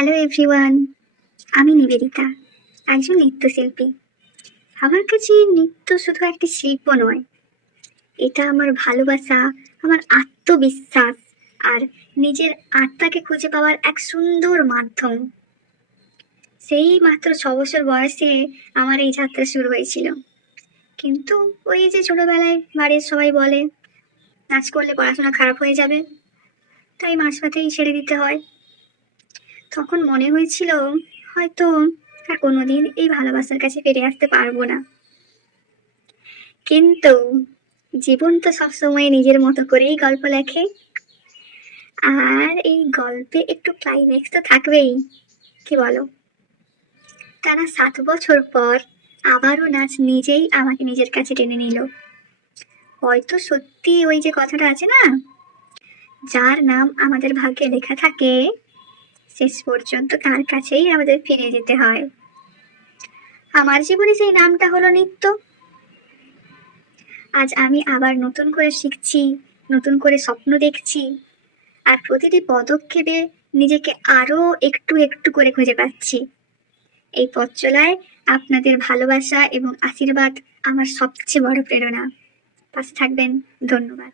Hello everyone, আমি নিবেদিতা, একজন নৃত্যশিল্পী। আমার কাছে নৃত্য শুধু একটি শিল্প নয়, এটা আমার ভালোবাসা, আমার আত্মবিশ্বাস আর নিজের আত্মাকে খুঁজে পাওয়ার এক সুন্দর মাধ্যম। সেই মাত্র 6 বছর বয়সে আমার এই যাত্রা শুরু হয়েছিল। কিন্তু ওই যে ছোটবেলায় বাড়ির সবাই বলে নাচ করলে পড়াশোনা খারাপ হয়ে যাবে, তাই মাঝপথেই ছেড়ে দিতে হয়। তখন মনে হয়েছিল হয়তো আর কোনোদিন এই ভালোবাসার কাছে ফিরে আসতে পারবো না। কিন্তু জীবন তো সবসময় নিজের মতো করেই গল্প লেখে, আর এই গল্পে একটু ক্লাইম্যাক্স তো থাকবেই, কি বলো? টানা 7 বছর পর আবারও নাচ নিজেই আমাকে নিজের কাছে টেনে নিল। হয়তো সত্যি ওই যে কথাটা আছে না, যার নাম আমাদের ভাগ্যে লেখা থাকে শেষ পর্যন্ত তার কাছেই আমাদের ফিরে যেতে হয়। আমার জীবনে সেই নামটা হলো নৃত্য। আজ আমি আবার নতুন করে শিখছি, নতুন করে স্বপ্ন দেখছি, আর প্রতিটি পদক্ষেপে নিজেকে আরো একটু একটু করে খুঁজে পাচ্ছি। এই পথ চলায় আপনাদের ভালোবাসা এবং আশীর্বাদ আমার সবচেয়ে বড় প্রেরণা। পাশে থাকবেন। ধন্যবাদ।